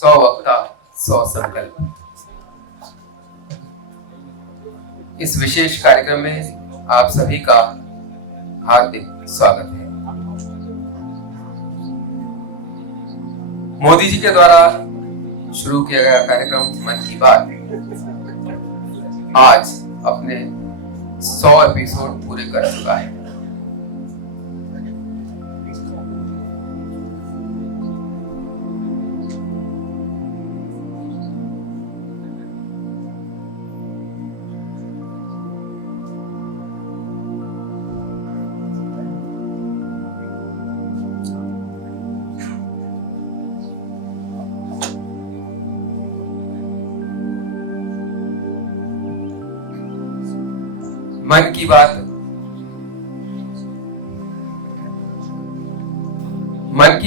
100 वक्ता 100 संकल्प। इस विशेष कार्यक्रम में आप सभी का हार्दिक स्वागत है। मोदी जी के द्वारा शुरू किया गया कार्यक्रम मन की बात आज अपने 100 एपिसोड पूरे कर चुका है। मन की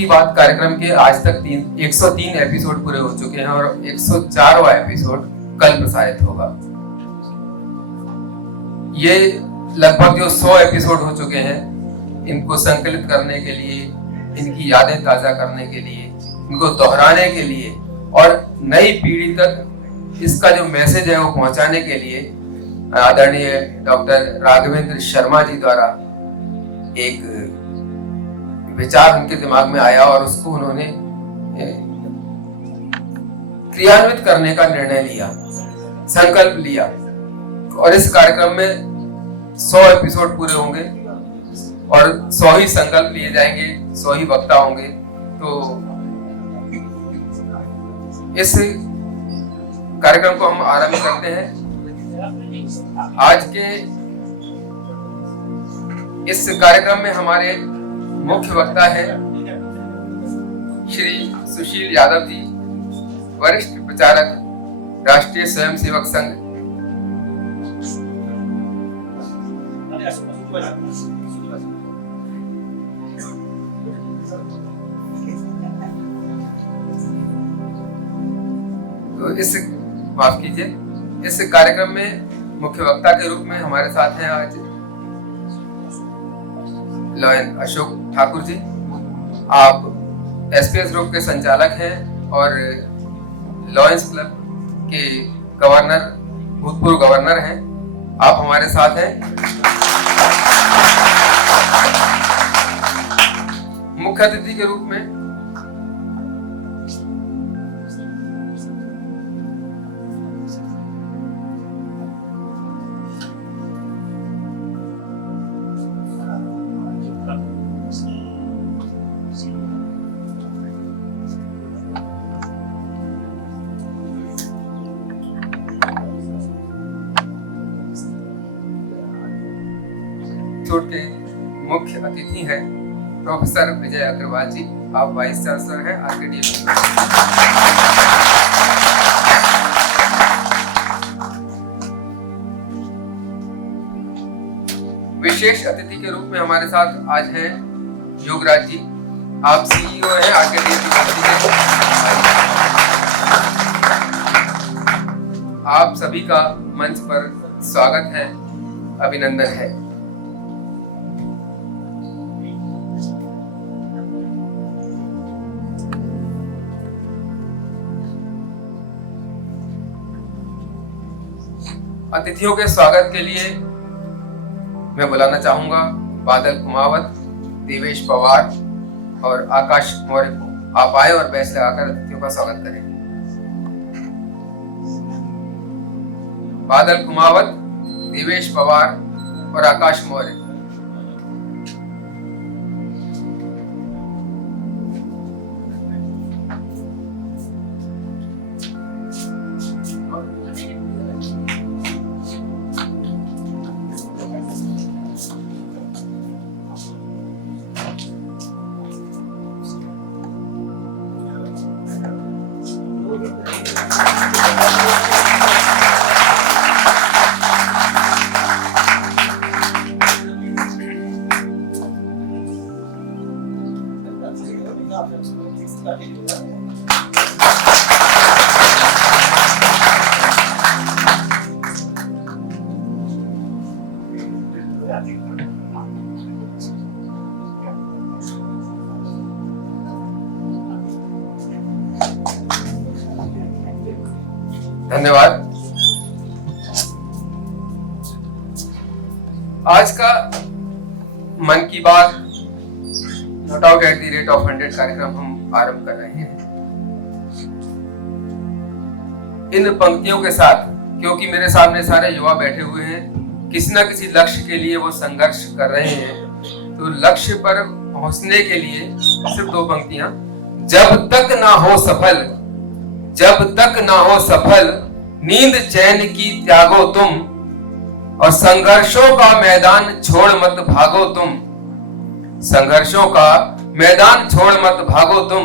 बात कार्यक्रम के आज तक 103 एपिसोड पूरे हो चुके हैं और 104वां एपिसोड कल प्रसारित होगा। ये लगभग जो 100 एपिसोड हो चुके हैं, इनको संकलित करने के लिए, इनकी यादें ताजा करने के लिए, इनको दोहराने के लिए और नई पीढ़ी तक इसका जो मैसेज है वो पहुंचाने के लिए आदरणीय डॉक्टर राघवेंद्र शर्मा जी द्वारा एक विचार उनके दिमाग में आया और उसको उन्होंने क्रियान्वित करने का निर्णय लिया, संकल्प लिया। और इस कार्यक्रम में 100 एपिसोड पूरे होंगे और 100 ही संकल्प लिए जाएंगे, 100 ही वक्ता होंगे। तो इस कार्यक्रम को हम आरंभ करते हैं। आज के इस कार्यक्रम में हमारे मुख्य वक्ता है श्री सुशील यादव जी, वरिष्ठ प्रचारक, राष्ट्रीय स्वयंसेवक संघ। तो इस कार्यक्रम में मुख्य वक्ता के रूप में हमारे साथ हैं आज लॉयन अशोक ठाकुर जी। आप एसपीएस ग्रुप के संचालक हैं और लॉयंस क्लब के गवर्नर, भूतपूर्व गवर्नर हैं। आप हमारे साथ हैं। मुख्य अतिथि के रूप में के मुख्य अतिथि हैं प्रोफेसर विजय अग्रवाल जी। आप वाइस चांसलर हैं आरकेडीएम। विशेष अतिथि के रूप में हमारे साथ आज हैं योगराज जी। आप सीईओ हैं आरकेडीएम। आप सभी का मंच पर स्वागत है, अभिनंदन है। अतिथियों के स्वागत के लिए मैं बुलाना चाहूंगा बादल कुमावत, देवेश पवार और आकाश मौर्य को। आप आए और बैच लगाकर अतिथियों का स्वागत करें। बादल कुमावत, देवेश पवार और आकाश मौर्य। धन्यवाद। आज का मन की बात not out at the rate of 100 कार्यक्रम हम आरंभ कर रहे हैं इन पंक्तियों के साथ, क्योंकि मेरे सामने सारे युवा बैठे हुए हैं, किसी न किसी लक्ष्य के लिए वो संघर्ष कर रहे हैं। तो लक्ष्य पर पहुंचने के लिए सिर्फ 2 पंक्तियां। जब तक ना हो सफल, जब तक ना हो सफल, नींद चैन की त्यागो तुम, और संघर्षों का मैदान छोड़ मत भागो तुम, संघर्षों का मैदान छोड़ मत भागो तुम।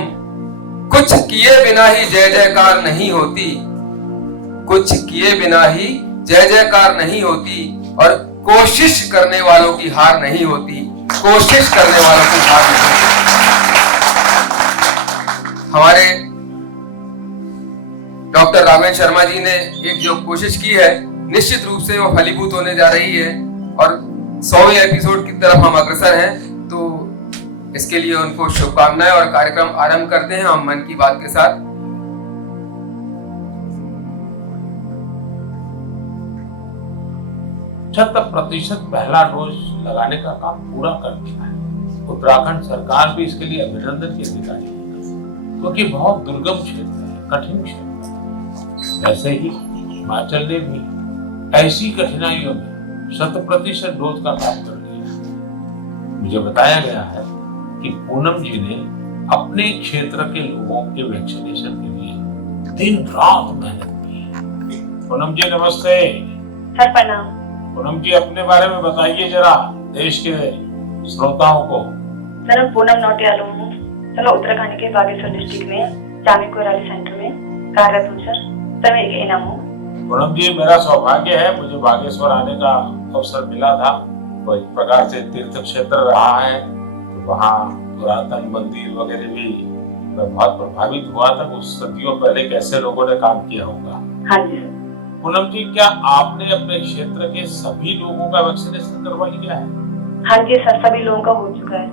कुछ किए बिना ही जय जयकार नहीं होती, कुछ किए बिना ही जय जयकार नहीं होती, और कोशिश करने वालों की हार नहीं होती, कोशिश करने वालों की हार नहीं होती। हमारे डॉक्टर राघवेंद्र शर्मा जी ने एक जो कोशिश की है, निश्चित रूप से वो फलीभूत होने जा रही है और 100वें एपिसोड की तरफ हम अग्रसर हैं। तो इसके लिए उनको शुभकामनाएं और कार्यक्रम आरंभ करते हैं हम मन की बात के साथ। 75% पहला डोज लगाने का काम पूरा कर दिया है। उत्तराखंड सरकार भी इसके लिए अभिनंदन की अधिकारी है, क्योंकि बहुत दुर्गम क्षेत्र है, कठिन क्षेत्र है। ऐसे ही हिमाचल ने भी ऐसी कठिनाइयों में 100% डोज का काम कर लिया। मुझे बताया गया है कि पूनम जी ने अपने क्षेत्र के लोगों के वैक्सीनेशन के लिए दिन रात मेहनत की। पूनम जी नमस्ते। सर प्रणाम। पूनम जी अपने बारे में बताइए जरा देश के श्रोताओं को। सर मैं पूनम नौटियाल हूँ। सर मैं उत्तराखंड के बागेश्वर डिस्ट्रिक्ट में जामी कोराली सेंटर में कार्यरत हूँ। सर मैं एक इनाम हूँ। पूनम जी मेरा सौभाग्य है, मुझे बागेश्वर आने का अवसर मिला था। वो एक प्रकार से तीर्थ क्षेत्र रहा है, तो वहाँ पुरातन मंदिर वगैरह भी मैं बहुत प्रभावित हुआ था। कुछ सदियों पहले कैसे लोगों ने काम किया होगा। हाँ जी सर। पूनम जी क्या आपने अपने क्षेत्र के सभी लोगों का वैक्सीनेशन करवा लिया है? हाँ जी सर, सभी लोगों का हो चुका है।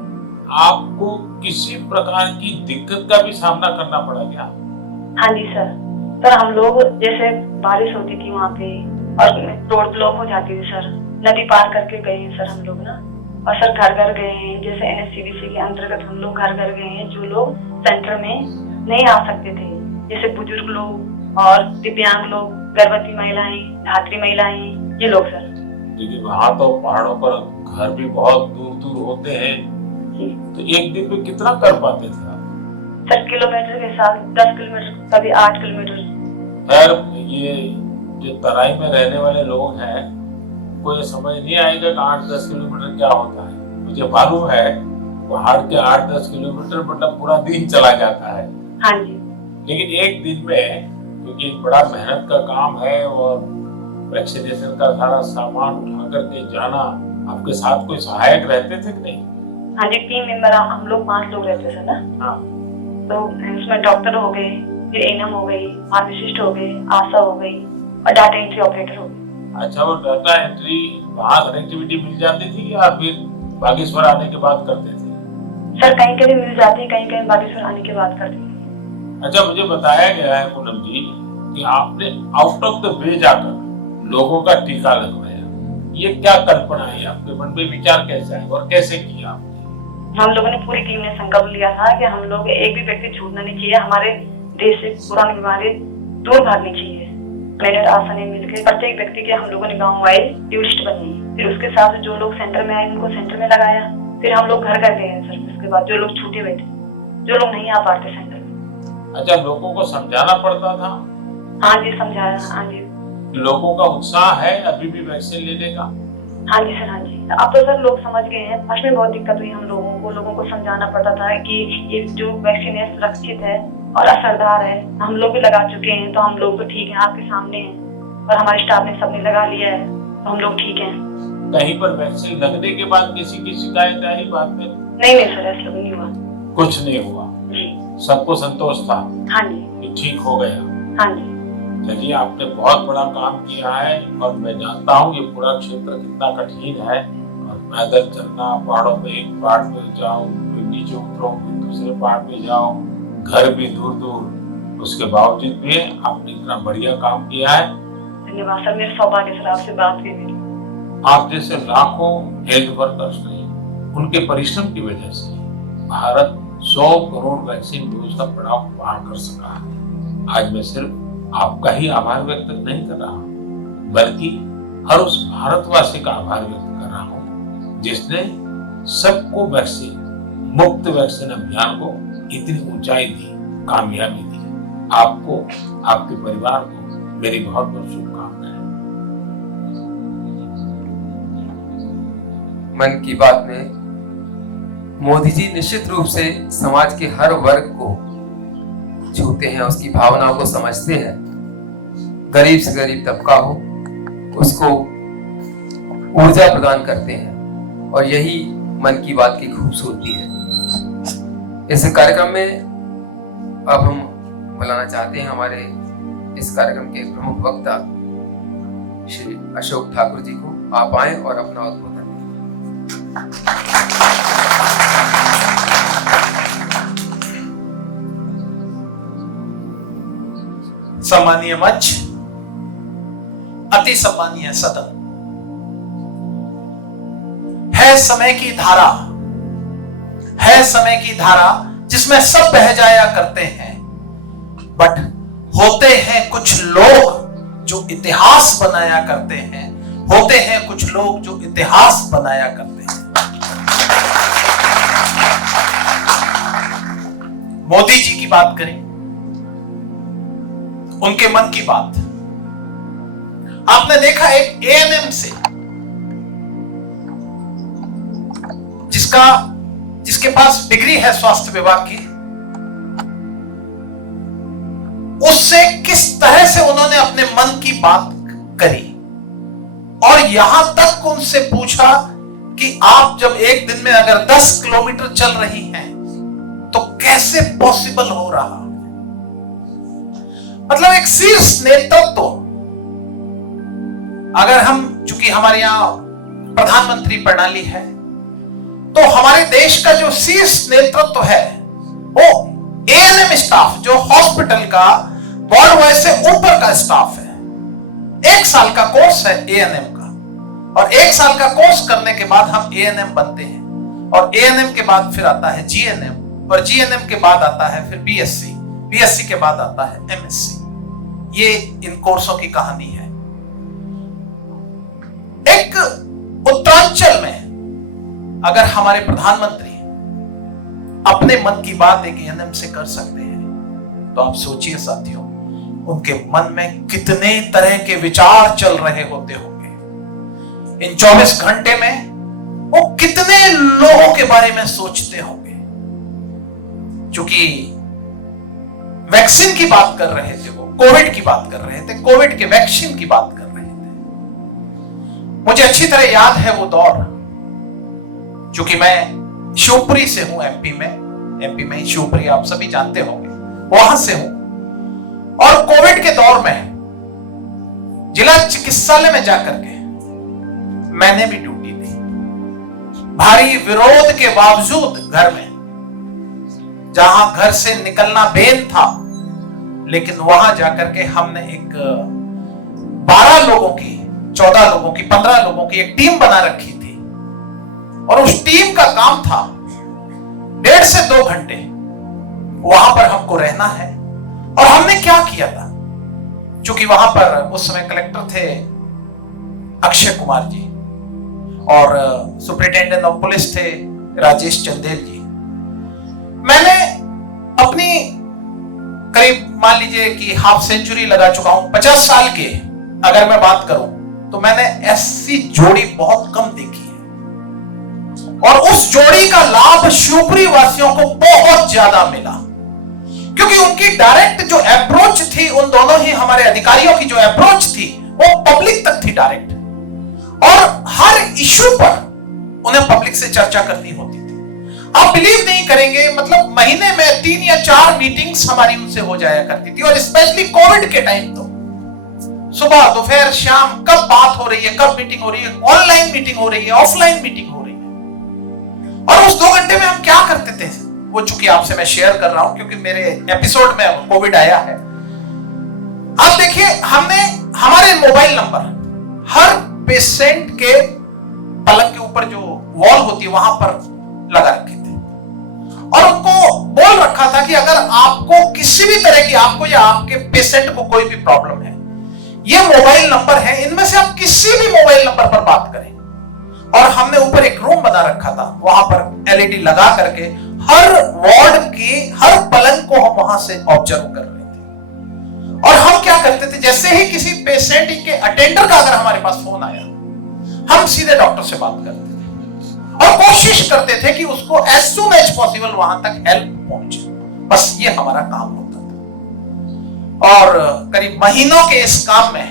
आपको किसी प्रकार की दिक्कत का भी सामना करना पड़ा क्या? हाँ जी सर। सर हम लोग जैसे बारिश होती थी वहाँ पे और रोड ब्लॉक हो जाती थी सर, नदी पार करके गए हैं सर हम लोग ना। और सर घर घर गए हैं, जैसे NSCDC के अंतर्गत हम लोग घर घर गए हैं जो लोग सेंटर में नहीं आ सकते थे, जैसे बुजुर्ग लोग और दिव्यांग लोग, गर्भवती महिलाएं, धात्री महिलाएं, ये लोग सर। लेकिन वहाँ तो पहाड़ों पर घर भी बहुत दूर दूर होते हैं, तो एक दिन में कितना कर पाते थे आप? सर किलोमीटर के साथ 10 किलोमीटर, कभी 8 किलोमीटर। खैर ये जो तराई में रहने वाले लोग हैं, उनको ये समझ नहीं आएगा कि 8-10 किलोमीटर क्या होता है। मुझे मालूम है पहाड़ के 8-10 किलोमीटर मतलब पूरा दिन चला जाता है। हाँ जी। लेकिन एक दिन में, क्योंकि बड़ा मेहनत का काम है और वैक्सीनेशन का सारा सामान उठा करके जाना, आपके साथ कोई सहायक रहते थे कि नहीं? हाँ जी, टीम मेंबर हम लोग 5 लोग रहते थे ना। हाँ। तो उसमें डॉक्टर हो गए, फिर एएनएम हो गई, फार्मासिस्ट हो गए, आशा हो गई और डाटा एंट्री ऑपरेटर हो गए। अच्छा, वो डाटा एंट्री वहाँ कनेक्टिविटी मिल जाती थी या फिर बागेश्वर आने के बाद करते थे? सर कहीं कहीं मिल जाती, कहीं कहीं बागेश्वर आने के बाद करते थे। अच्छा, मुझे बताया गया है पूनम जी कि आपने आउट ऑफ द वे जाकर लोगों का टीका लगवाया। ये क्या कल्पना है आपके मन में, विचार कैसे आया और कैसे किया आपने? हम लोगों ने पूरी टीम ने संकल्प लिया था कि हम लोग एक भी व्यक्ति छूटना नहीं चाहिए, हमारे देश से पुरानी बीमारी दूर भागनी चाहिए। प्लेनेट आशा ने मिलकर प्रत्येक व्यक्ति के हम लोगों ने गाँव वाइज ड्यू लिस्ट बनाई। फिर उसके साथ जो लोग सेंटर में आए उनको सेंटर में लगाया। फिर हम लोग घर गए हैं सर। उसके बाद जो लोग छूटे हुए थे, जो लोग नहीं आ पाते सेंटर में। अच्छा, लोगों को समझाना पड़ता था? हाँ जी समझाया। हाँ जी। लोगों का उत्साह है अभी भी वैक्सीन लेने का? हाँ जी सर। हाँ जी, अब तो सर लोग समझ गए हैं। फर्स्ट में बहुत दिक्कत हुई हम लोगों को समझाना पड़ता था कि ये जो वैक्सीन है सुरक्षित है और असरदार है। हम लोग भी लगा चुके हैं, तो हम लोग तो ठीक है, आपके सामने हैं और हमारे स्टाफ ने सबने लगा लिया है, तो हम लोग ठीक हैं। कहीं पर वैक्सीन लगने के बाद किसी की शिकायत आई बाद में? नहीं सर, ऐसा नहीं हुआ। कुछ नहीं हुआ जी। सबको संतोष था? हाँ जी। ठीक हो गया? हाँ जी। चलिए, आपने बहुत बड़ा काम किया है और मैं जानता हूँ ये पूरा क्षेत्र कितना कठिन है। और पैदल चलना, पहाड़ों में एक पहाड़ पे जाओ, फिर नीचे उतरो, फिर दूसरे पहाड़ पे जाओ, घर भी दूर दूर, उसके बावजूद भी आपने इतना बढ़िया काम किया है। धन्यवाद सर, मेरे सौभाग्य सर आपसे बात हुई मेरी। आप जैसे लाखों हेल्थ वर्कर्स ने उनके परिश्रम की वजह से भारत 100 करोड़ वैक्सीन डोज का पड़ाव पार कर सका है। आज मैं सिर्फ आपका ही आभार व्यक्त नहीं कर रहा, बल्कि हर उस भारतवासी का आभार व्यक्त कर रहा हूँ जिसने सबको वैक्सीन मुफ्त वैक्सीन अभियान को इतनी ऊंचाई दी, कामयाबी दी। आपको, आपके परिवार को मेरी बहुत बहुत शुभकामनाएं। मन की बात में मोदी जी निश्चित रूप से समाज के हर वर्ग को छूते हैं, उसकी भावनाओं को समझते हैं। गरीब से गरीब तबका हो, उसको ऊर्जा प्रदान करते हैं, और यही मन की बात की खूबसूरती है। इस कार्यक्रम में अब हम बुलाना चाहते हैं हमारे इस कार्यक्रम के प्रमुख वक्ता श्री अशोक ठाकुर जी को। आप आए और अपना उद्बोधन दें। सम्मानीय मंच, अति सम्मानीय सदन, है समय की धारा, है समय की धारा जिसमें सब बह जाया करते हैं, बट होते हैं कुछ लोग जो इतिहास बनाया करते हैं, होते हैं कुछ लोग जो इतिहास बनाया करते हैं। मोदी जी की बात करें, उनके मन की बात, आपने देखा एक एएनएम से जिसके पास डिग्री है स्वास्थ्य विभाग की, उससे किस तरह से उन्होंने अपने मन की बात करी, और यहां तक उनसे पूछा कि आप जब एक दिन में अगर 10 किलोमीटर चल रही हैं तो कैसे पॉसिबल हो रहा। मतलब एक शीर्ष नेतृत्व। अगर हम, चूंकि हमारे यहां प्रधानमंत्री प्रणाली है, तो हमारे देश का जो शीर्ष नेतृत्व है वो एएनएम स्टाफ, जो हॉस्पिटल का वार्ड बॉय से ऊपर का स्टाफ है। 1 साल का कोर्स है एएनएम का, और 1 साल का कोर्स करने के बाद हम एएनएम बनते हैं, और एएनएम के बाद फिर आता है जीएनएम, और जीएनएम के बाद आता है फिर बीएससी, बीएससी के बाद आता है एमएससी। ये इन कोर्सों की कहानी है। एक उत्तरांचल में अगर हमारे प्रधानमंत्री अपने मन की बात एक एएनएम से कर सकते हैं, तो आप सोचिए साथियों, उनके मन में कितने तरह के विचार चल रहे होते होंगे। इन 24 घंटे में वो कितने लोगों के बारे में सोचते होंगे। चूंकि वैक्सीन की बात कर रहे थे, वो कोविड की बात कर रहे थे, कोविड के वैक्सीन की बात कर रहे थे। मुझे अच्छी तरह याद है वो दौर, चूंकि मैं शिवपुरी से हूं, एमपी में ही शिवपुरी आप सभी जानते होंगे, वहां से हूं। और कोविड के दौर में जिला चिकित्सालय में जाकर के मैंने भी ड्यूटी दी। भारी विरोध के बावजूद घर में, जहां घर से निकलना बेन था, लेकिन वहां जाकर के हमने एक 12 लोगों की, 14 लोगों की, 15 लोगों की एक टीम बना रखी थी, और उस टीम का काम था 1.5 से 2 घंटे वहां पर हमको रहना है। और हमने क्या किया था, चूंकि वहां पर उस समय कलेक्टर थे अक्षय कुमार जी, और सुपरिटेंडेंट ऑफ पुलिस थे राजेश चंदेल जी। मैंने अपनी करीब मान लीजिए कि हाफ सेंचुरी लगा चुका हूं, 50 साल के अगर मैं बात करूं, तो मैंने ऐसी जोड़ी बहुत कम देखी है। और उस जोड़ी का लाभ शिवपुरी वासियों को बहुत ज्यादा मिला, क्योंकि उनकी डायरेक्ट जो अप्रोच थी, उन दोनों ही हमारे अधिकारियों की जो अप्रोच थी, वो पब्लिक तक थी डायरेक्ट, और हर इश्यू पर उन्हें पब्लिक से चर्चा करनी होती थी। आप बिलीव नहीं करेंगे, मतलब महीने में 3 या 4 मीटिंग्स हमारी उनसे हो जाया करती थी, और स्पेशली कोविड के टाइम तो सुबह, दोपहर, शाम, कब बात हो रही है, कब मीटिंग हो रही है, ऑनलाइन मीटिंग हो रही है, ऑफलाइन मीटिंग हो रही है। और उस 2 घंटे में हम क्या करते थे, वो चूंकि आपसे मैं शेयर कर रहा हूं क्योंकि मेरे एपिसोड में कोविड आया है। आप देखिए, हमने हमारे मोबाइल नंबर हर पेशेंट के पलक के ऊपर जो वॉल होती है वहां पर लगा रखे थे और उनको बोल रखा था कि अगर आपको किसी भी तरह की, आपको या आपके पेशेंट को कोई भी प्रॉब्लम है, ये मोबाइल नंबर है, इनमें से आप किसी भी मोबाइल नंबर पर बात करें। और हमने ऊपर एक रूम बना रखा था, वहां पर एलईडी लगा करके हर वार्ड की हर पलंग को हम वहां से ऑब्जर्व कर रहे थे। और हम क्या करते थे, जैसे ही किसी पेशेंट के अटेंडर का अगर हमारे पास फोन आया, हम सीधे डॉक्टर से बात करते थे और कोशिश करते थे कि उसको एज सून एज पॉसिबल वहां तक हेल्प पहुंचे। बस ये हमारा काम होता था। और करीब महीनों के इस काम में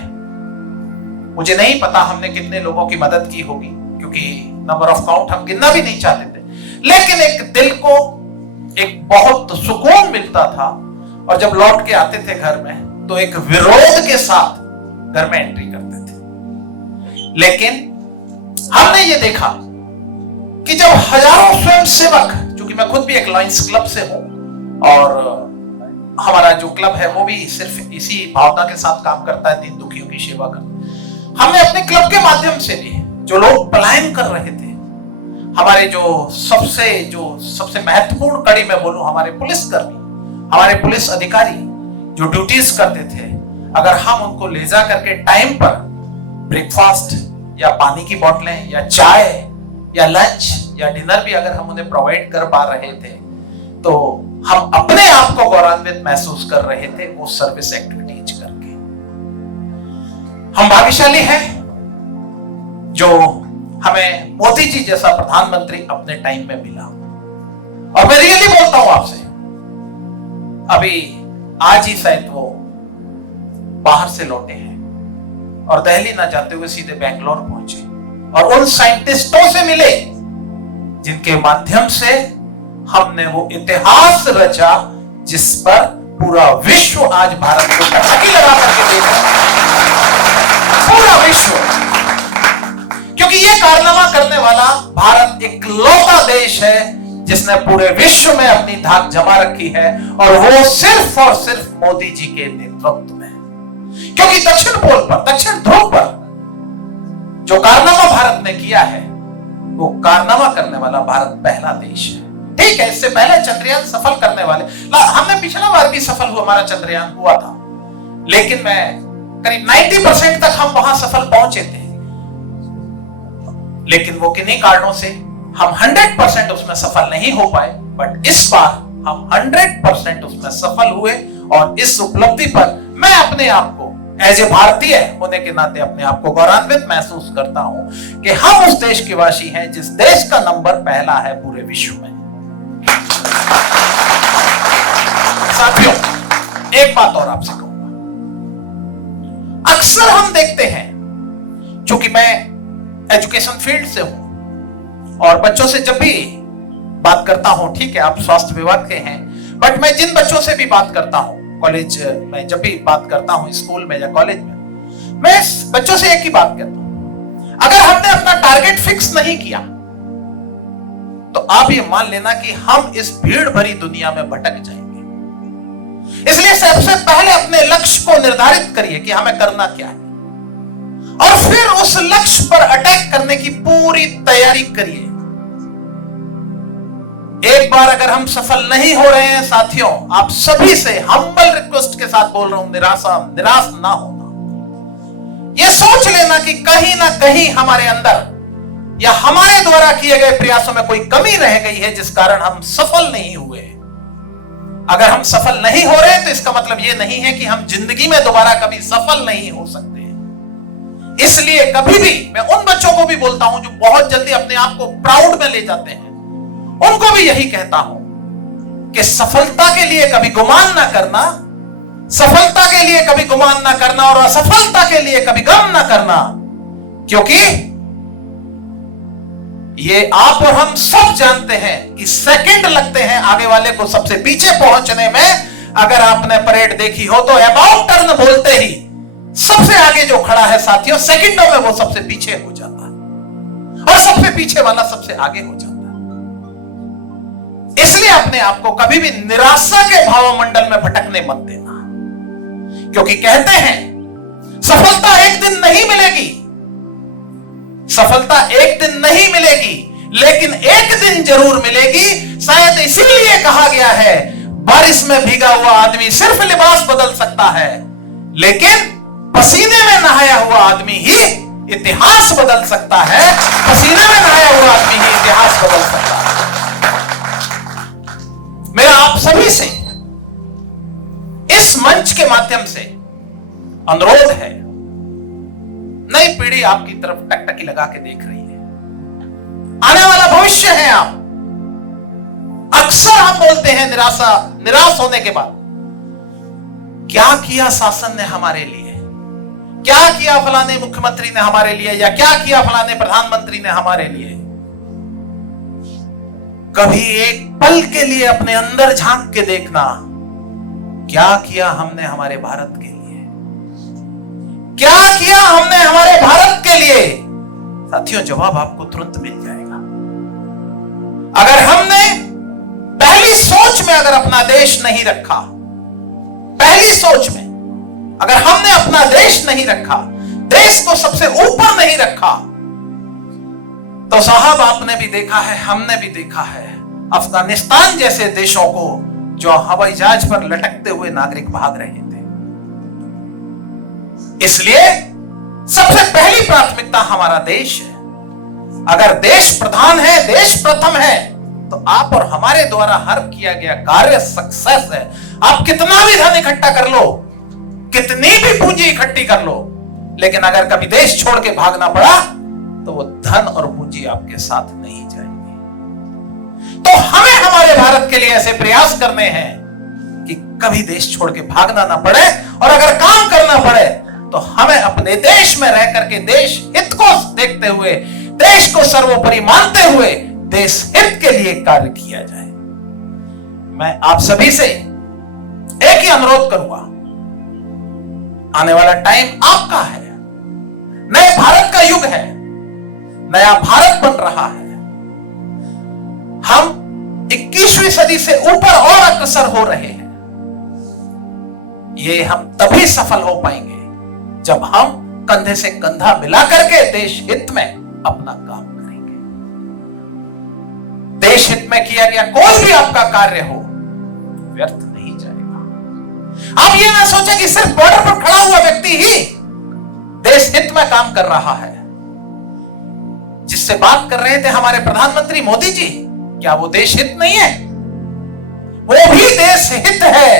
मुझे नहीं पता हमने कितने लोगों की मदद की होगी, क्योंकि नंबर ऑफ काउंट हम गिनना भी नहीं चाहते थे, लेकिन एक दिल को एक बहुत सुकून मिलता था। और जब लौट के आते थे घर में तो एक विरोध के साथ घर में एंट्री करते थे। लेकिन हमने ये देखा कि जब हजारों स्वयंसेवक, क्योंकि मैं खुद भी एक लायंस क्लब से हूं और हमारा जो क्लब है वो भी सिर्फ इसी भावना के साथ काम करता है, दीन दुखियों की सेवा करता। हमने अपने क्लब के माध्यम से भी जो लोग पलायन कर रहे थे, हमारे जो सबसे महत्वपूर्ण कड़ी में बोलूं, हमारे पुलिसकर्मी, हमारे पुलिस अधिकारी जो ड्यूटीज करते थे, अगर हम उनको ले जा करके टाइम पर ब्रेकफास्ट या पानी की बोतलें या चाय या लंच या डिनर भी अगर हम उन्हें प्रोवाइड कर पा रहे थे, तो हम अपने आप को गौरवान्वित महसूस कर रहे थे वो सर्विस एक्टिविटीज करके। हम भाग्यशाली हैं जो हमें मोदी जी जैसा प्रधानमंत्री अपने टाइम में मिला। और मैं रियली बोलता हूं आपसे, अभी आज ही शायद वो बाहर से लौटे हैं और दिल्ली ना जाते हुए सीधे बेंगलोर पहुंचे और उन साइंटिस्टों से मिले जिनके माध्यम से हमने वो इतिहास रचा जिस पर पूरा विश्व आज भारत को टकटकी लगा करके देख रहा है, पूरा विश्व। क्योंकि ये कारनामा करने वाला भारत इकलौता देश है जिसने पूरे विश्व में अपनी धाक जमा रखी है, और वो सिर्फ और सिर्फ मोदी जी के नेतृत्व में। क्योंकि दक्षिण पोल पर, दक्षिण ध्रुव पर जो कारनामा भारत ने किया है, वो कारनामा करने वाला भारत पहला देश है। ठीक है, इससे पहले चंद्रयान सफल करने वाले, हमने पिछला बार भी सफल हुआ, हमारा चंद्रयान हुआ था, लेकिन मैं करीब 90% तक हम वहां सफल पहुंचे थे। लेकिन वो किन्हीं कारणों से हम 100% उसमें सफल नहीं हो पाए, बट इस बार हम 100% उसमें सफल हुए। और इस उपलब्धि पर मैं अपने आप को एज ए भारतीय होने के नाते अपने आप को गौरवान्वित महसूस करता हूं कि हम उस देश के वासी हैं जिस देश का नंबर पहला है पूरे विश्व में। साथियों, एक बात और आपसे कहूंगा, अक्सर हम देखते हैं, चूंकि मैं एजुकेशन फील्ड से हूं और बच्चों से जब भी बात करता हूं, ठीक है आप स्वास्थ्य विभाग के हैं, बट मैं जिन बच्चों से भी बात करता हूं, कॉलेज में जब भी बात करता हूं, स्कूल में या कॉलेज में, मैं बच्चों से एक ही बात कहता हूं, अगर हमने अपना टारगेट फिक्स नहीं किया तो आप ये मान लेना कि हम इस भीड़ भरी दुनिया में भटक जाएंगे। इसलिए सबसे पहले अपने लक्ष्य को निर्धारित करिए कि हमें करना क्या है, और फिर उस लक्ष्य पर अटैक करने की पूरी तैयारी करिए। एक बार अगर हम सफल नहीं हो रहे हैं साथियों, आप सभी से हम्बल रिक्वेस्ट के साथ बोल रहा हूं, निराश ना होना। यह सोच लेना कि कहीं ना कहीं हमारे अंदर या हमारे द्वारा किए गए प्रयासों में कोई कमी रह गई है जिस कारण हम सफल नहीं हुए। अगर हम सफल नहीं हो रहे तो इसका मतलब यह नहीं है कि हम जिंदगी में दोबारा कभी सफल नहीं हो सकते। इसलिए कभी भी मैं उन बच्चों को भी बोलता हूं जो बहुत जल्दी अपने आप को प्राउड में ले जाते हैं, उनको भी यही कहता हूं कि सफलता के लिए कभी गुमान ना करना, सफलता के लिए कभी गुमान ना करना और असफलता के लिए कभी गम ना करना, क्योंकि ये आप और हम सब जानते हैं कि सेकंड लगते हैं आगे वाले को सबसे पीछे पहुंचने में। अगर आपने परेड देखी हो तो अबाउट टर्न बोलते ही सबसे आगे जो खड़ा है साथियों, सेकंडों में वो सबसे पीछे हो जाता है और सबसे पीछे वाला सबसे आगे हो जाता है। इसलिए अपने आप को कभी भी निराशा के भावमंडल में भटकने मत देना, क्योंकि कहते हैं सफलता एक दिन नहीं मिलेगी, सफलता एक दिन नहीं मिलेगी, लेकिन एक दिन जरूर मिलेगी। शायद इसीलिए कहा गया है बारिश में भीगा हुआ आदमी सिर्फ लिबास बदल सकता है, लेकिन पसीने में नहाया हुआ आदमी ही इतिहास बदल सकता है। पसीने में नहाया हुआ आदमी ही इतिहास बदल सकता है। मेरा आप सभी से इस मंच के माध्यम से अनुरोध है, नई पीढ़ी आपकी तरफ टकटकी लगा के देख रही है, आने वाला भविष्य है आप। अक्सर हम बोलते हैं निराश होने के बाद, क्या किया शासन ने हमारे लिए, क्या किया फलाने मुख्यमंत्री ने हमारे लिए, या क्या किया फलाने प्रधानमंत्री ने हमारे लिए। कभी एक पल के लिए अपने अंदर झांक के देखना, क्या किया हमने हमारे भारत के लिए, क्या किया हमने हमारे भारत के लिए। साथियों, जवाब आपको तुरंत मिल जाएगा। अगर हमने पहली सोच में अगर अपना देश नहीं रखा, पहली सोच में अगर हमने अपना देश नहीं रखा, देश को सबसे ऊपर नहीं रखा, तो साहब आपने भी देखा है, हमने भी देखा है अफगानिस्तान जैसे देशों को जो हवाई जहाज पर लटकते हुए नागरिक भाग रहे थे। इसलिए सबसे पहली प्राथमिकता हमारा देश है। अगर देश प्रधान है, देश प्रथम है, तो आप और हमारे द्वारा हर किया गया कार्य सक्सेस है। आप कितना भी धन इकट्ठा कर लो, कितनी भी पूंजी इकट्ठी कर लो, लेकिन अगर कभी देश छोड़ के भागना पड़ा तो वो धन और पूंजी आपके साथ नहीं जाएगी। तो हमें हमारे भारत के लिए ऐसे प्रयास करने हैं कि कभी देश छोड़ के भागना ना पड़े, और अगर काम करना पड़े तो हमें अपने देश में रह करके देश हित को देखते हुए, देश को सर्वोपरि मानते हुए देश हित के लिए कार्य किया जाए। मैं आप सभी से एक ही अनुरोध करूंगा, आने वाला टाइम आपका है, नए भारत का युग है, नया भारत बन रहा है। हम 21वीं सदी से ऊपर और अग्रसर हो रहे हैं। ये हम तभी सफल हो पाएंगे जब हम कंधे से कंधा मिला करके देश हित में अपना काम करेंगे। देश हित में किया गया कोई भी आपका कार्य हो व्यर्थ नहीं जाएगा। आप ये ना सोचें कि सिर्फ बॉर्डर पर खड़ा हुआ व्यक्ति ही देश हित में काम कर रहा है। जिससे बात कर रहे थे हमारे प्रधानमंत्री मोदी जी, क्या वो देश हित नहीं है? वो भी देश हित है,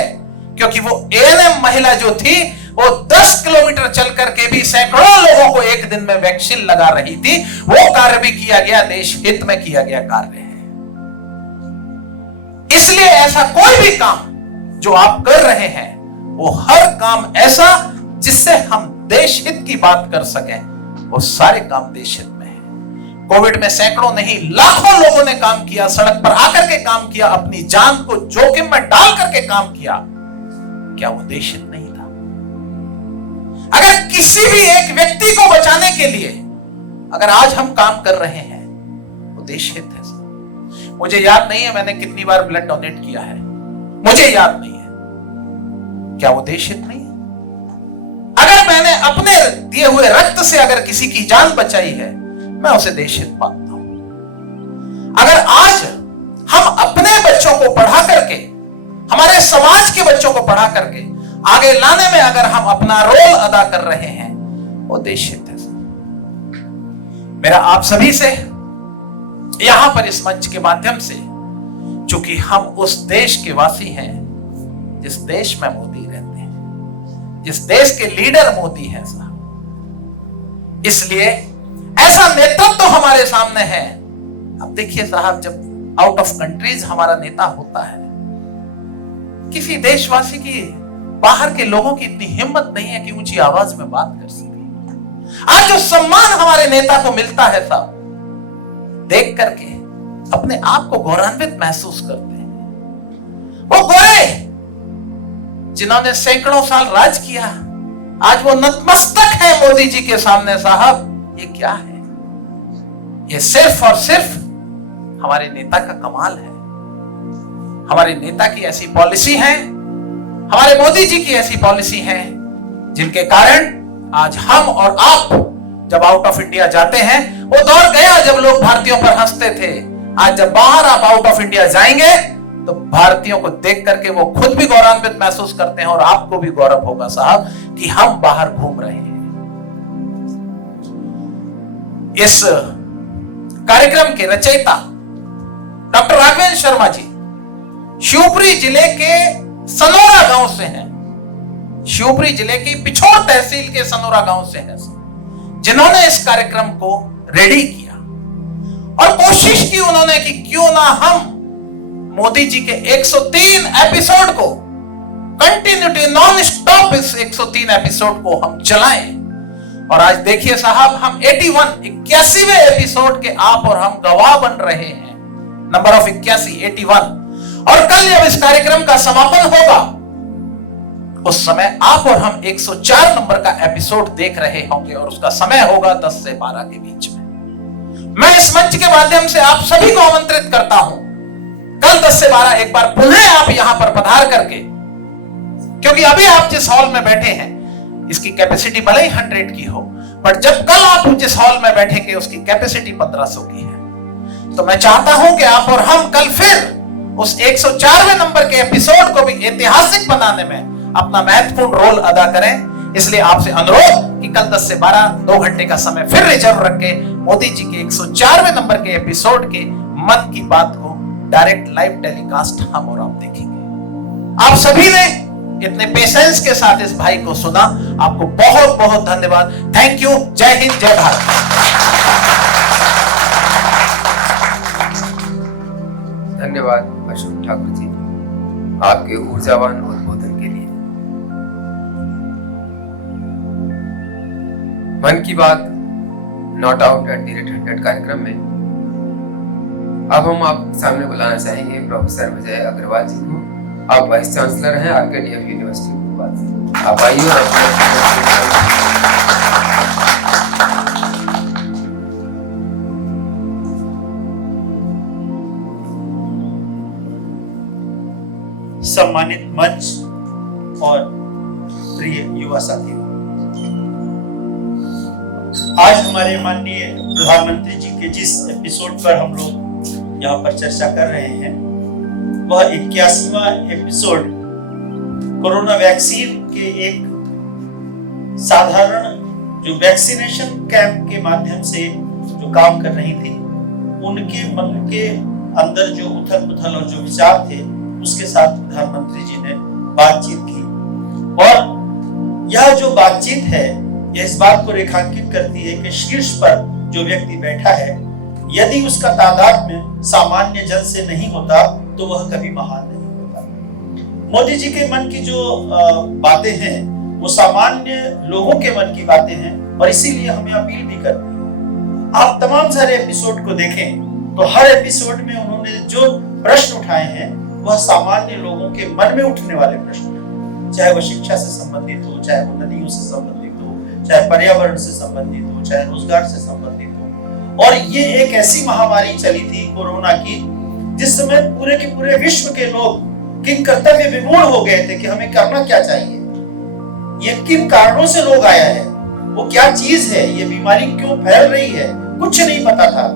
क्योंकि वो एएनएम महिला जो थी वो 10 किलोमीटर चल करके भी सैकड़ों लोगों को एक दिन में वैक्सीन लगा रही थी। वो कार्य भी किया गया, देश हित में किया गया कार्य है। इसलिए ऐसा कोई भी काम जो आप कर रहे हैं, वो हर काम ऐसा जिससे हम देश हित की बात कर सकें, वो सारे काम देश हित में है। कोविड में सैकड़ों नहीं लाखों लोगों ने काम किया, सड़क पर आकर के काम किया, अपनी जान को जोखिम में डाल करके काम किया। क्या वो देश हित नहीं था? अगर किसी भी एक व्यक्ति को बचाने के लिए अगर आज हम काम कर रहे हैं, वो देश हित है। मुझे याद नहीं है मैंने कितनी बार ब्लड डोनेट किया है, मुझे याद नहीं है। क्या वो देश हित नहीं है? अगर मैंने अपने दिए हुए रक्त से अगर किसी की जान बचाई है, मैं उसे देश हित मानता हूं। अगर आज हम अपने बच्चों को पढ़ा करके, हमारे समाज के बच्चों को पढ़ा करके आगे लाने में अगर हम अपना रोल अदा कर रहे हैं, वो देश हित है। मेरा आप सभी से यहां पर इस मंच के माध्यम से, चूंकि हम उस देश के वासी हैं जिस देश में मोदी रहते हैं, जिस देश के लीडर मोदी हैं साहब, इसलिए ऐसा नेतृत्व तो हमारे सामने है। अब देखिए साहब, जब आउट ऑफ कंट्रीज हमारा नेता होता है, किसी देशवासी की, बाहर के लोगों की इतनी हिम्मत नहीं है कि ऊंची आवाज में बात कर सके। आज जो सम्मान हमारे नेता को मिलता है साहब, देख करके अपने आप को गौरवान्वित महसूस करते हैं। वो गोरे जिन्होंने सैकड़ों साल राज किया, आज वो नतमस्तक है मोदी जी के सामने। साहब, ये क्या है? ये सिर्फ और सिर्फ हमारे नेता का कमाल है। हमारे नेता की ऐसी पॉलिसी है, हमारे मोदी जी की ऐसी पॉलिसी है, जिनके कारण आज हम और आप जब आउट ऑफ इंडिया जाते हैं, वो दौर गया जब लोग भारतीयों पर हंसते थे। आज जब बाहर आप आउट ऑफ इंडिया जाएंगे तो भारतीयों को देख करके वो खुद भी गौरवान्वित महसूस करते हैं और आपको भी गौरव होगा साहब कि हम बाहर घूम रहे हैं। इस कार्यक्रम के रचयिता डॉक्टर राघवेंद्र शर्मा जी शिवपुरी जिले के सनोरा गांव से हैं। शिवपुरी जिले की पिछोर तहसील के सनोरा गांव से हैं, जिन्होंने इस कार्यक्रम को रेडी किया और कोशिश की उन्होंने कि क्यों ना हम मोदी जी के 103 एपिसोड को कंटिन्यूटी नॉन स्टॉप इस 103 एपिसोड को हम चलाएं। और आज देखिए साहब, हम 81वें एपिसोड के आप और हम गवाह बन रहे हैं। नंबर ऑफ 81 और कल जब इस कार्यक्रम का समापन होगा उस समय आप और हम 104 नंबर का एपिसोड देख रहे होंगे और उसका समय होगा 10 से 12 के बीच में। मैं इस मंच के माध्यम से आप सभी को आमंत्रित करता हूं, कल 10 से 12 एक बार पुनः आप यहां पर पधार करके, क्योंकि अभी आप जिस हॉल में बैठे हैं इसकी कैपेसिटी भले ही 100 की हो, पर जब कल आप जिस हॉल में बैठेंगे उसकी कैपेसिटी 1500 की है। तो मैं चाहता हूं कि आप और हम कल फिर उस 104वें नंबर के एपिसोड को भी ऐतिहासिक बनाने में अपना महत्वपूर्ण रोल अदा करें। इसलिए आपसे अनुरोध कि कल 10 से 12 2 घंटे का समय फिर रिजर्व रख के मोदी जी के 104वें नंबर के एपिसोड के मन की बात को डायरेक्ट लाइव टेलीकास्ट हम और आप देखेंगे। आप सभी ने इतने पेशेंस के साथ इस भाई को सुना, आपको बहुत बहुत धन्यवाद। Thank you. जय हिंद, जय भारत। धन्यवाद अशोक ठाकुर जी आपके ऊर्जावान उद्बोधन के लिए। मन की बात not out at the rate 100 कार्यक्रम में अब हम आप सामने बुलाना चाहेंगे प्रोफेसर विजय अग्रवाल जी को। आप वाइस चांसलर हैं आरकेडीएफ यूनिवर्सिटी। आप आइए और सम्मानित मंच और प्रिय युवा साथियों, आज हमारे माननीय प्रधानमंत्री जी के जिस एपिसोड पर हम लोग यहाँ पर चर्चा कर रहे हैं वह 81वां एपिसोड कोरोना वैक्सीन के एक साधारण जो वैक्सीनेशन कैंप के माध्यम से जो काम कर रही थी उनके मन के अंदर जो उथल पुथल और जो विचार थे उसके साथ प्रधानमंत्री जी ने बातचीत की। और यह जो बातचीत है यह इस बात को रेखांकित करती है कि शीर्ष पर जो व्यक्ति बैठा है यदि उसका तादाद में सामान्य जन से नहीं होता तो वह कभी महान नहीं होता। मोदी जी के मन की जो बातें हैं वो सामान्य लोगों के मन की बातें हैं और इसीलिए हमें अपील भी करती है। आप तमाम सारे एपिसोड को देखें तो हर एपिसोड में उन्होंने जो प्रश्न उठाए हैं वह सामान्य लोगों के मन में उठने वाले प्रश्न हैं, चाहे वह शिक्षा से संबंधित हो, चाहे वो नदियों से संबंधित हो, चाहे पर्यावरण से संबंधित हो, चाहे रोजगार से संबंधित हो। और ये एक ऐसी महामारी चली थी कोरोना की जिस समय पूरे के पूरे विश्व के लोग किन कर्तव्य विमूढ़ हो गए थे कि हमें करना क्या चाहिए, ये किन कारणों से लोग आया है, वो क्या चीज है, ये बीमारी क्यों फैल रही है, कुछ नहीं पता था।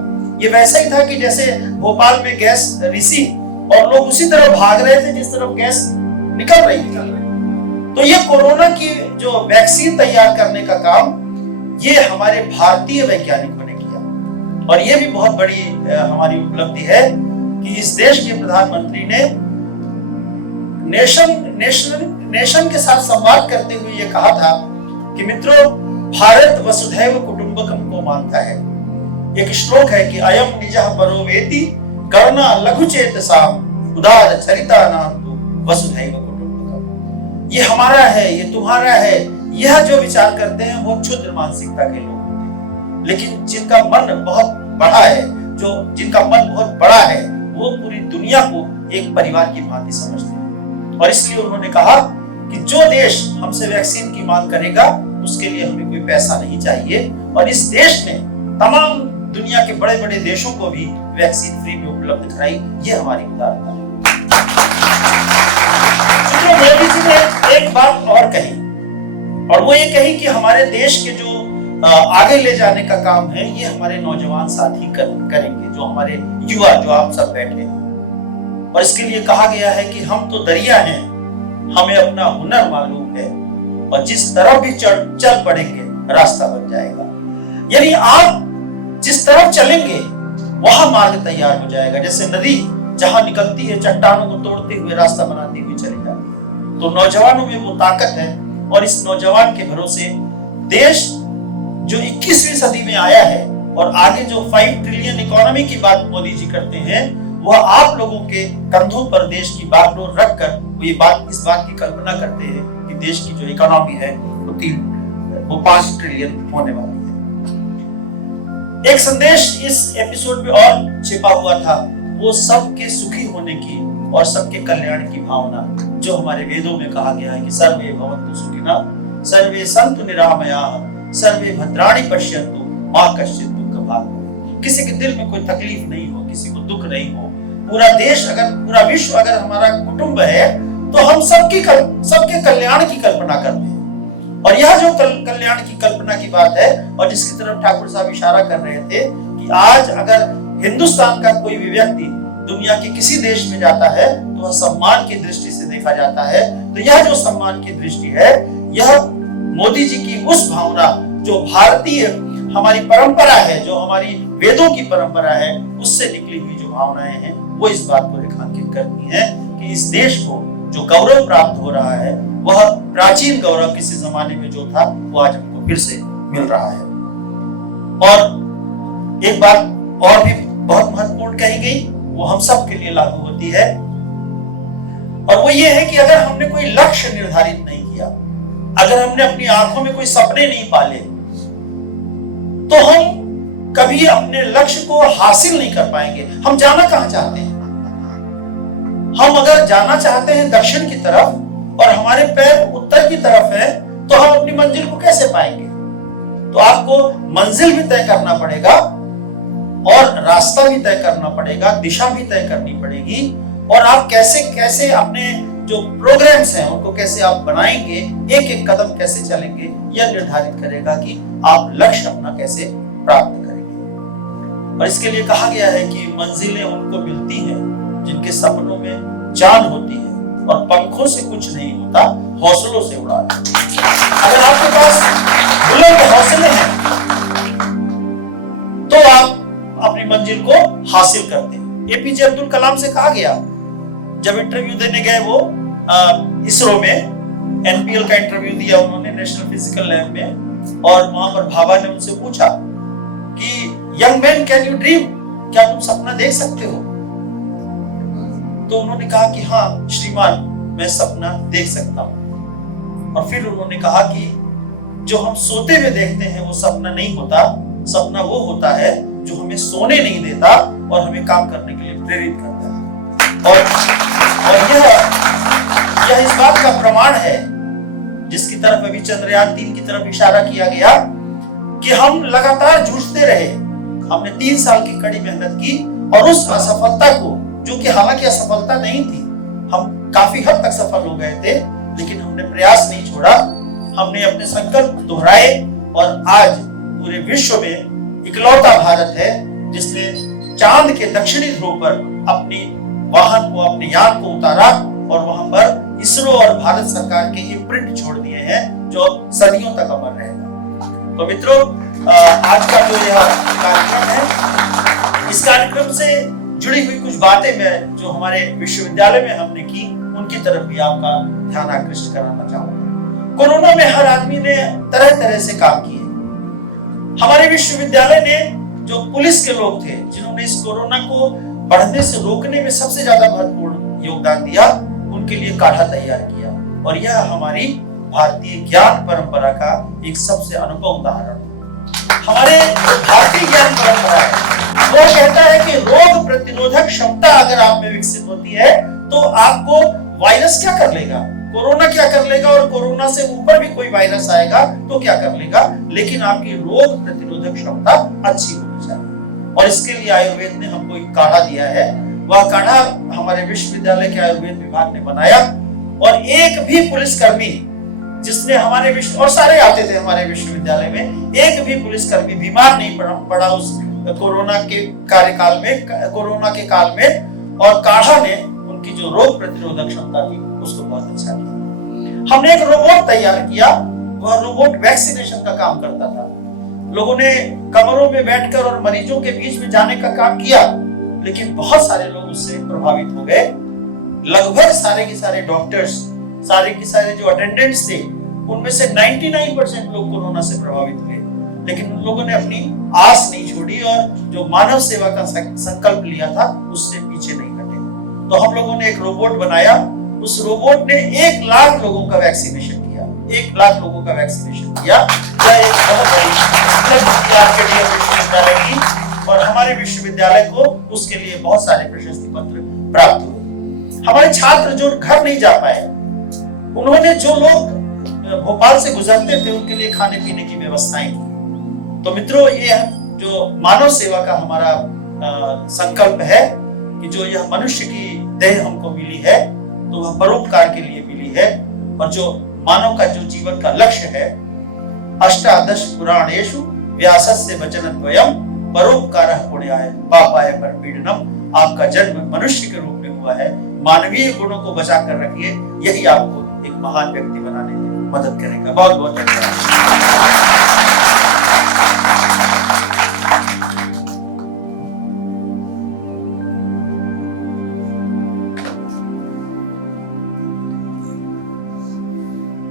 ये वैसा ही था कि जैसे भोपाल में गैस रिसी और लोग उसी तरफ भाग रहे थे जिस तरफ गैस निकल रही थी। तो ये कोरोना की जो वैक्सीन तैयार करने का काम ये हमारे भारतीय वैज्ञानिकों ने किया और ये भी बहुत बड़ी हमारी उपलब्धि है कि इस देश के प्रधानमंत्री ने नेशन के साथ संवाद करते हुए ये कहा था कि मित्रों, भारत वसुधैव कुटुंबकम को मानता है। एक श्लोक है कि अयम निजः परो वेति कर्णा लघु चेतसाम उदार चरिता नान्तु वसुधैव कुटुंबकम। ये हमारा है, ये तुम्हारा है, यह जो विचार करते हैं वो क्षुद्र मानसिकता के लोग होते हैं। लेकिन जिनका मन बहुत बड़ा है, जो जिनका मन बहुत बड़ा है, वो पूरी दुनिया को एक परिवार की भांति समझते हैं। और इसलिए उन्होंने कहा कि जो देश हमसे वैक्सीन की मांग करेगा उसके लिए हमें कोई पैसा नहीं चाहिए। और इस देश ने तमाम दुनिया के बड़े बड़े देशों को भी वैक्सीन फ्री में उपलब्ध कराई। ये हमारी उदारता है। बात और कही, और वो ये कही कि हमारे देश के जो आगे ले जाने का काम है ये हमारे नौजवान साथी करेंगे, जो हमारे युवा, जो आप सब बैठे हैं। और इसके लिए कहा गया है कि हम तो दरिया हैं, हमें अपना हुनर मालूम है, और जिस तरफ भी चल पड़ेंगे रास्ता बन जाएगा। यानी आप जिस तरफ चलेंगे वहां मार्ग तैयार हो जाएगा। जैसे नदी जहां निकलती है चट्टानों को तोड़ते हुए रास्ता बनाती हुई चली जाती है। तो नौजवानों में वो ताकत है, और इस नौजवान के भरोसे देश जो 21वीं सदी में आया है, और आगे जो 5 ट्रिलियन इकोनॉमी की बात मोदी जी करते हैं, वह आप लोगों के कंधों पर देश की बागडोर रखकर वो इस बात की कल्पना करते हैं कि देश की जो इकोनॉमी है वो 5 ट्रिलियन होने वाली है। एक संदेश इस एपिसोड में और छिपा हुआ था, वो सबके सुखी होने की और सबके कल्याण की भावना, जो हमारे वेदों में कहा गया है कि सर्वे भवन्तु सुखिनः, सर्वे सन्तु निरामयाः, सर्वे भद्राणि पश्यन्तु, मा कश्चित् दुःखभाग्। किसी के दिल में कोई तकलीफ नहीं हो, किसी को दुख नहीं हो। पूरा देश अगर, पूरा विश्व अगर हमारा कुटुंब है, तो हम सबके कल्याण की कल्पना करते हैं। और यह जो कल्याण की कल्पना की बात है, और जिसकी तरफ ठाकुर साहब इशारा कर रहे थे कि आज अगर हिंदुस्तान का कोई भी व्यक्ति दुनिया के किसी देश में जाता है तो वह सम्मान की दृष्टि से देखा जाता है। तो यह जो सम्मान की दृष्टि है, यह मोदी जी की उस भावना जो भारतीय हमारी परंपरा है, जो हमारी वेदों की परंपरा है, उससे निकली हुई जो भावनाएं हैं, वो इस बात को रेखांकित करती हैं कि इस देश को जो गौरव प्राप्त हो रहा है, वह प्राचीन गौरव किसी जमाने में जो था वो आज हमको फिर से मिल रहा है। और एक बात और भी बहुत महत्वपूर्ण कही गई, वो हम सब के लिए लागू होती है, और वो ये है कि अगर हमने कोई लक्ष्य निर्धारित नहीं किया, अगर हमने अपनी आंखों में कोई सपने नहीं पाले, तो हम कभी अपने लक्ष्य को हासिल नहीं कर पाएंगे। हम जाना कहां चाहते हैं? हम अगर जाना चाहते हैं दक्षिण की तरफ और हमारे पैर उत्तर की तरफ है, तो हम अपनी मंजिल को कैसे पाएंगे? तो आपको मंजिल भी तय करना पड़ेगा, और रास्ता भी तय करना पड़ेगा, दिशा भी तय करनी पड़ेगी, और आप कैसे कैसे अपने जो प्रोग्राम्स हैं उनको कैसे आप बनाएंगे, एक एक कदम कैसे चलेंगे, यह निर्धारित करेगा कि आप लक्ष्य अपना कैसे प्राप्त करेंगे। और इसके लिए कहा गया है कि मंजिलें उनको मिलती हैं जिनके सपनों में जान होती है, और पंखों से कुछ नहीं होता, हौसलों से उड़ाना। अगर आपके पास बुलंद हौसले हैं तो आप अपनी मंजिल को हासिल करते हैं। एपीजे अब्दुल कलाम से कहा गया, जब इंटरव्यू देने गए वो इसरो में, एनपीएल का इंटरव्यू दिया उन्होंने नेशनल फिजिकल लैब में, और वहां पर भाभा ने उनसे पूछा कि young man can you dream, क्या तुम सपना देख सकते हो? तो उन्होंने कहा कि हाँ श्रीमान, मैं सपना देख सकता हूं। और फिर उन्होंने कहा कि जो हम सोते हुए देखते हैं वो सपना नहीं होता, सपना वो होता है जो हमें सोने नहीं देता और हमें काम करने के लिए प्रेरित करता है। और यह इस बात का प्रमाण है, जिसकी तरफ अभी चंद्रयान 3 की तरफ इशारा किया गया, कि हम लगातार जूझते रहे। हमने 3 साल की कड़ी मेहनत की, और उस असफलता को, जो कि हालांकि असफलता नहीं थी, हम काफी हद तक सफल हो गए थे, लेकिन हमने प्रयास नहीं छोड़ा, हमने अपने संकल्प दोहराए, और आज पूरे विश्व में इकलौता भारत है जिसने चांद के दक्षिणी ध्रुव पर अपनी वाहन को, अपने यान को उतारा, और वहां पर इसरो और भारत सरकार के इम्प्रिंट छोड़ दिए हैं, जो सदियों तक अमर रहेगा। तो मित्रों, आज का जो यह कार्यक्रम है, इस कार्यक्रम से जुड़ी हुई कुछ बातें मैं जो हमारे विश्वविद्यालय में हमने की, उनकी तरफ भी आपका ध्यान आकृष्ट कराना चाहूंगा। कोरोना में हर आदमी ने तरह तरह से काम किए। हमारे विश्वविद्यालय ने जो पुलिस के लोग थे, जिन्होंने इस कोरोना को बढ़ने से रोकने में सबसे ज्यादा महत्वपूर्ण योगदान दिया, उनके लिए काढ़ा तैयार किया, और यह हमारी भारतीय ज्ञान परंपरा का एक सबसे अनुभव उदाहरण। हमारे भारतीय ज्ञान परंपरा है, वो कहता है कि रोग प्रतिरोधक क्षमता अगर आप में विकसित होती है, तो आपको वायरस क्या कर लेगा, कोरोना क्या कर लेगा, और कोरोना से ऊपर भी कोई वायरस आएगा तो क्या कर लेगा, लेकिन आपकी रोग प्रतिरोधक क्षमता अच्छी होनी चाहिए। और इसके लिए आयुर्वेद ने हमको एक काढ़ा दिया है। वह काढ़ा हमारे विश्वविद्यालय के आयुर्वेद विभाग ने बनाया, और एक भी पुलिसकर्मी जिसने हमारे विश्व और सारे आते थे हमारे विश्वविद्यालय में, एक भी पुलिसकर्मी बीमार नहीं पड़ा उस कोरोना के काल में। और काढ़ा ने उनकी जो रोग प्रतिरोधक क्षमता थी उसको बहुत अच्छा किया। हमने एक रोबोट तैयार किया, वह रोबोट वैक्सीनेशन का काम करता था। लोगों ने कमरों में बैठकर और मरीजों के बीच में जाने का काम किया, लेकिन बहुत सारे लोग उससे प्रभावित हो गए। लगभग सारे के सारे डॉक्टर्स, सारे के सारे जो अटेंडेंट्स थे, उनमें से 99% लोग कोरोना से प्रभावित हुए, लेकिन उन लोगों ने अपनी आस नहीं छोड़ी और जो मानव सेवा का संकल्प लिया था उससे पीछे नहीं हटे। तो हम लोगों ने एक रोबोट बनाया। उस रोबोट ने 1 लाख लोगों का वैक्सीनेशन किया। 1 लाख लोगों का वैक्सीनेशन किया। यह एक बहुत बड़ी उपलब्धि आरकेडीएम विश्वविद्यालय की, और हमारे विश्वविद्यालय को उसके लिए बहुत सारे प्रशस्ति पत्र प्राप्त हुए। हमारे छात्र जो घर नहीं जा पाए, उन्होंने, जो लोग भोपाल से गुजरते थे, उनके लिए खाने पीने की व्यवस्थाएं की। तो मित्रों, ये जो मानव सेवा का हमारा संकल्प है कि जो यह मनुष्य की देह हमको मिली है, तो वह परोपकार के लिए मिली है। और जो मानव का जो जीवन का लक्ष्य है, अष्टादश पुराणेषु व्यासस्य वचनद्वयम् परोपकारः पुण्याय पापाय परपीडनम्। आपका जन्म मनुष्य के रूप में हुआ है, मानवीय गुणों को बचा कर रखिए, यही आपको एक महान व्यक्ति बनाने में मदद करेगा। बहुत बहुत धन्यवाद।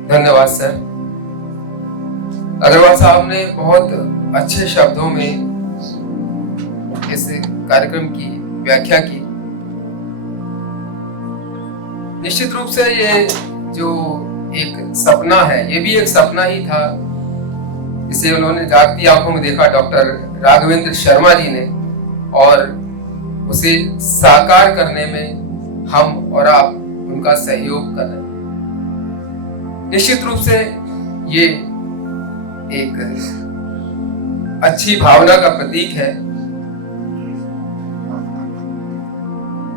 धन्यवाद सर। अग्रवाल साहब ने बहुत अच्छे शब्दों में इस कार्यक्रम की व्याख्या की। निश्चित रूप से ये जो एक सपना है, ये भी एक सपना ही था, इसे उन्होंने जागती आंखों में देखा डॉक्टर राघवेंद्र शर्मा जी ने, और उसे साकार करने में हम और आप उनका सहयोग कर रहे हैं। निश्चित रूप से ये एक अच्छी भावना का प्रतीक है।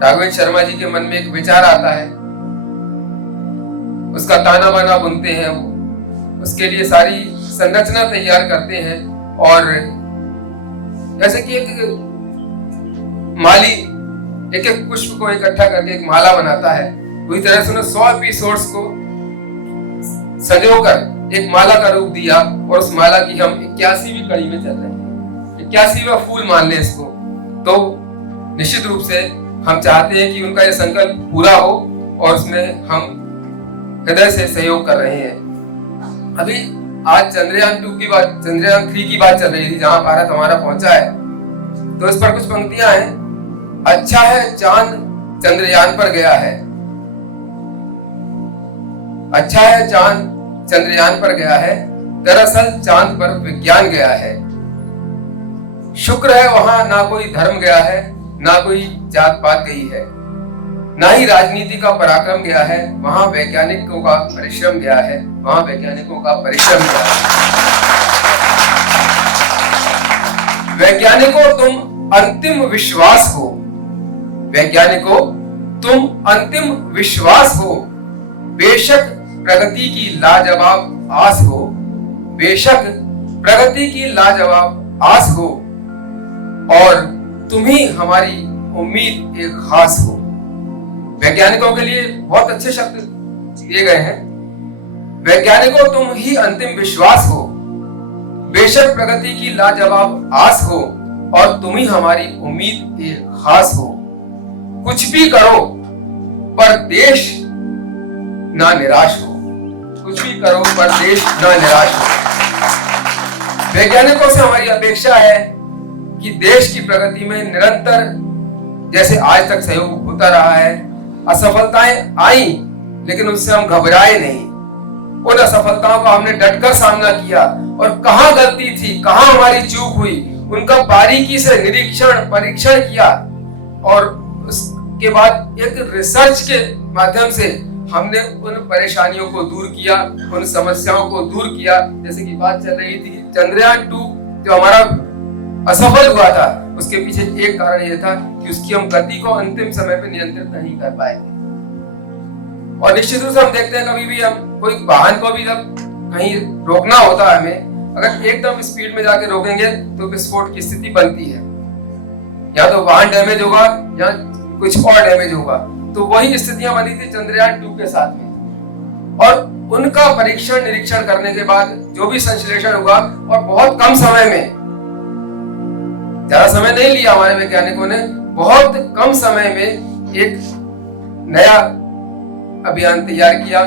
राघवेंद्र शर्मा जी के मन में एक विचार आता है, उसका ताना बाना बुनते हैं, वो उसके लिए सारी संरचना तैयार करते हैं, और जैसे कि एक माली एक एक पुष्प को इकट्ठा करके एक माला बनाता है, उसी तरह से उन्होंने 100 एपिसोड्स को संजोकर एक माला का रूप दिया, और उस माला की हम 81वीं कड़ी में चल रहे हैं, 81वां फूल मान ले इसको। तो निश्चित रूप से हम चाहते हैं कि उनका यह संकल्प पूरा हो, और उसमें हम हृदय से सहयोग कर रहे हैं। अभी आज चंद्रयान 2 की बात, चंद्रयान 3 की बात चल रही थी, जहां भारत हमारा पहुंचा है। तो इस पर कुछ पंक्तियां हैं। अच्छा है चांद चंद्रयान पर गया है, अच्छा है चांद चंद्रयान पर गया है, दरअसल चांद पर विज्ञान गया है। शुक्र है वहां ना कोई धर्म गया है, ना कोई जात पात गई है, ना ही राजनीति का पराक्रम गया है, वहां वैज्ञानिकों का परिश्रम गया है, वहां वैज्ञानिकों का परिश्रम गया है। वैज्ञानिकों तुम अंतिम विश्वास हो, वैज्ञानिकों तुम अंतिम विश्वास हो, बेशक प्रगति की लाजवाब आस हो, बेशक प्रगति की लाजवाब आस हो, और तुम ही हमारी उम्मीद एक खास हो। वैज्ञानिकों के लिए बहुत अच्छे शब्द दिए गए हैं। वैज्ञानिकों तुम ही अंतिम विश्वास हो, बेशक प्रगति की लाजवाब आस हो, और तुम ही हमारी उम्मीद एक खास हो। कुछ भी करो पर देश ना निराश हो, कुछ भी करो पर देश ना निराश हो। वैज्ञानिकों से हमारी अपेक्षा है कि देश की प्रगति में निरंतर, जैसे आज तक सहयोग होता रहा है, असफलताएं आई लेकिन उससे हम घबराए नहीं। उन असफलताओं का हमने डटकर सामना किया, और कहां गलती थी, कहां हमारी चूक हुई, उनका बारीकी से निरीक्षण परीक्षण किया, और उसके बाद एक रिसर्च के माध्यम से हमने उन परेशानियों को दूर किया, उन समस्याओं को दूर किया। जैसे कि बात चल रही थी चंद्रयान 2 जो हमारा असफल हुआ था, उसके पीछे एक कारण यह था कि उसकी हम गति को अंतिम समय पे नियंत्रित नहीं कर पाए थे। और निश्चित रूप से हम देखते हैं कभी भी हम कोई वाहन को भी जब कहीं रोकना होता है हमें, अगर एकदम स्पीड में जाके रोकेंगे तो विस्फोट की स्थिति बनती है, या तो वाहन डैमेज होगा या कुछ और डैमेज होगा। तो वही स्थितियां बनी थी चंद्रयान 2 के साथ में, और उनका परीक्षण निरीक्षण करने के बाद जो भी संश्लेषण हुआ और बहुत कम समय में, ज्यादा समय नहीं लिया हमारे वैज्ञानिकों ने, बहुत कम समय में एक नया अभियान तैयार किया,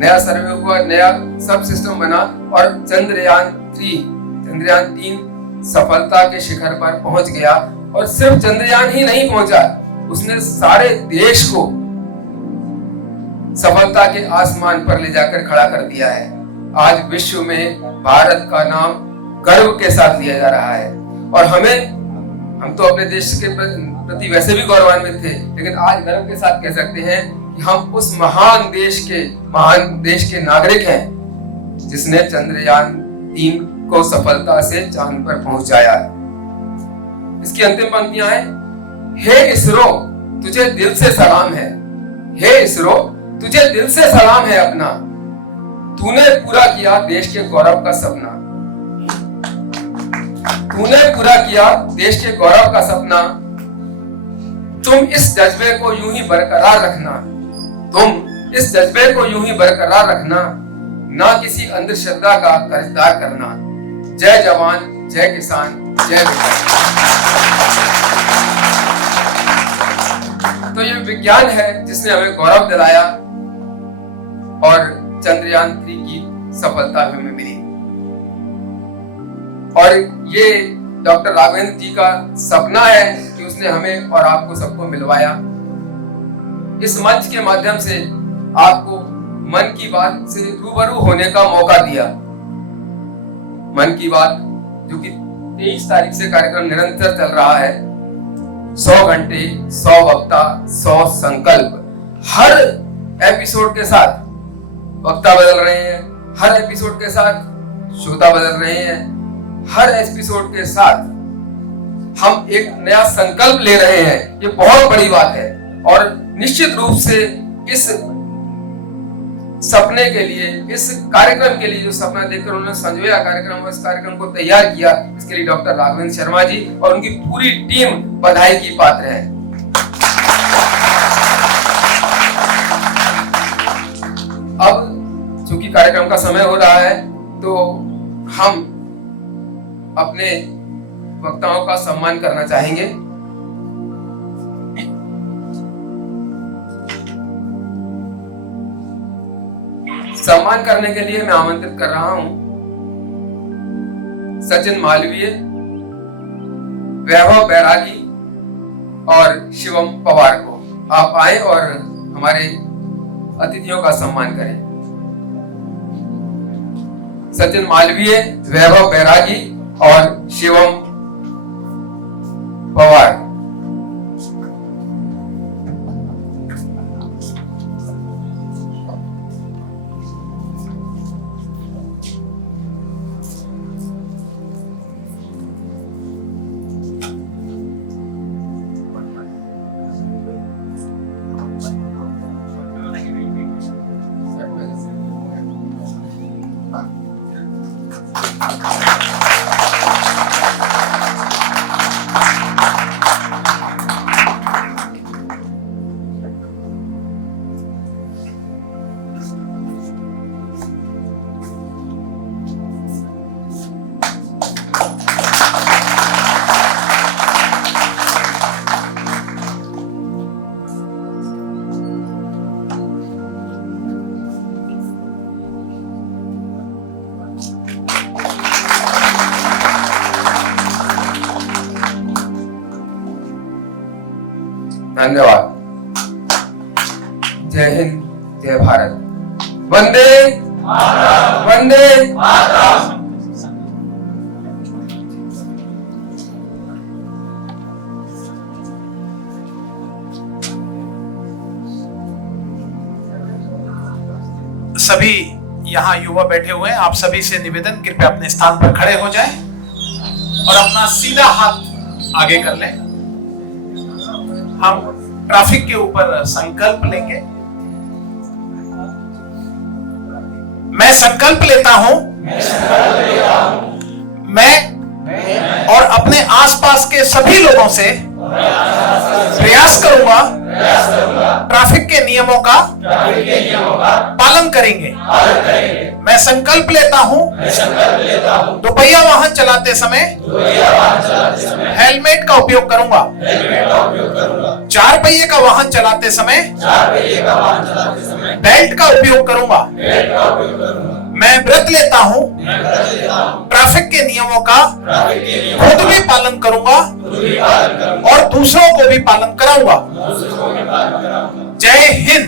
नया सर्वे हुआ, नया सब सिस्टम बना और चंद्रयान 3 सफलता के शिखर पर पहुंच गया। और सिर्फ चंद्रयान ही नहीं पहुंचा, उसने सारे देश को सफलता के आसमान पर ले जाकर खड़ा कर दिया है। आज विश्व में भारत का नाम गर्व के साथ लिया जा रहा है, और हम तो अपने देश के प्रति वैसे भी गौरवान्वित थे, लेकिन आज गर्व के साथ कह सकते हैं कि हम उस महान देश के नागरिक हैं जिसने चंद्रयान 3 को सफलता से चांद पर पहुंचाया। इसकी अंतिम पंक्तियां हैं, हे इसरो तुझे दिल से सलाम है, हे इसरो तुझे दिल से सलाम है अपना, तूने पूरा किया देश के गौरव का सपना, तूने पूरा किया देश के गौरव का सपना, तुम इस जज्बे को यूं ही बरकरार रखना, तुम इस जज्बे को यूं ही बरकरार रखना, ना किसी अंधश्रद्धा का कर्जदार करना। जय जवान, जय किसान, जय विज्ञान। तो ये विज्ञान है जिसने हमें गौरव दिलाया और चंद्रयान 3 की सफलता हमें मिली। और ये डॉक्टर राघवेंद्र जी का सपना है कि उसने हमें और आपको सबको मिलवाया। इस मंच के माध्यम से आपको मन की बात से रूबरू होने का मौका दिया। मन की बात जो कि 23 तारीख से कार्यक्रम निरंतर चल रहा है, 100 घंटे 100 वक्ता 100 संकल्प। हर एपिसोड के साथ वक्ता बदल रहे हैं, हर एपिसोड के साथ श्रोता बदल रहे हैं, हर एपिसोड के साथ हम एक नया संकल्प ले रहे हैं। ये बहुत बड़ी बात है, और निश्चित रूप से इस सपने के लिए, इस कार्यक्रम के लिए जो सपना देखकर उन्होंने संजोया कार्यक्रम और इस कार्यक्रम को तैयार किया, इसके लिए डॉक्टर राघवेंद्र शर्मा जी और उनकी पूरी टीम बधाई की पात्र है। अब चूंकि कार्यक्रम का समय हो रहा है, तो हम अपने वक्ताओं का सम्मान करना चाहेंगे। सम्मान करने के लिए मैं आमंत्रित कर रहा हूं सचिन मालवीय, वैभव बैरागी और शिवम पवार को। आप आए और हमारे अतिथियों का सम्मान करें। सचिन मालवीय, वैभव बैरागी और शिवम पवार। धन्यवाद। जय हिंद, जय भारत, वंदे वंदे। सभी यहाँ युवा बैठे हुए हैं, आप सभी से निवेदन, कृपया अपने स्थान पर खड़े हो जाएं और अपना सीधा हाथ आगे कर लें। हम ट्रैफिक के ऊपर संकल्प लेंगे। मैं संकल्प लेता हूं मैं और अपने आसपास के सभी लोगों से प्रयास करूंगा ट्रैफिक के नियमों का पालन करेंगे। मैं संकल्प लेता हूं दोपहिया वाहन चलाते समय हेलमेट का उपयोग करूंगा। चार पहिए का वाहन चलाते समय बेल्ट का उपयोग करूंगा। मैं व्रत लेता हूं ट्रैफिक के नियमों का खुद भी पालन करूंगा और दूसरों को भी पालन कराऊंगा। जय हिंद।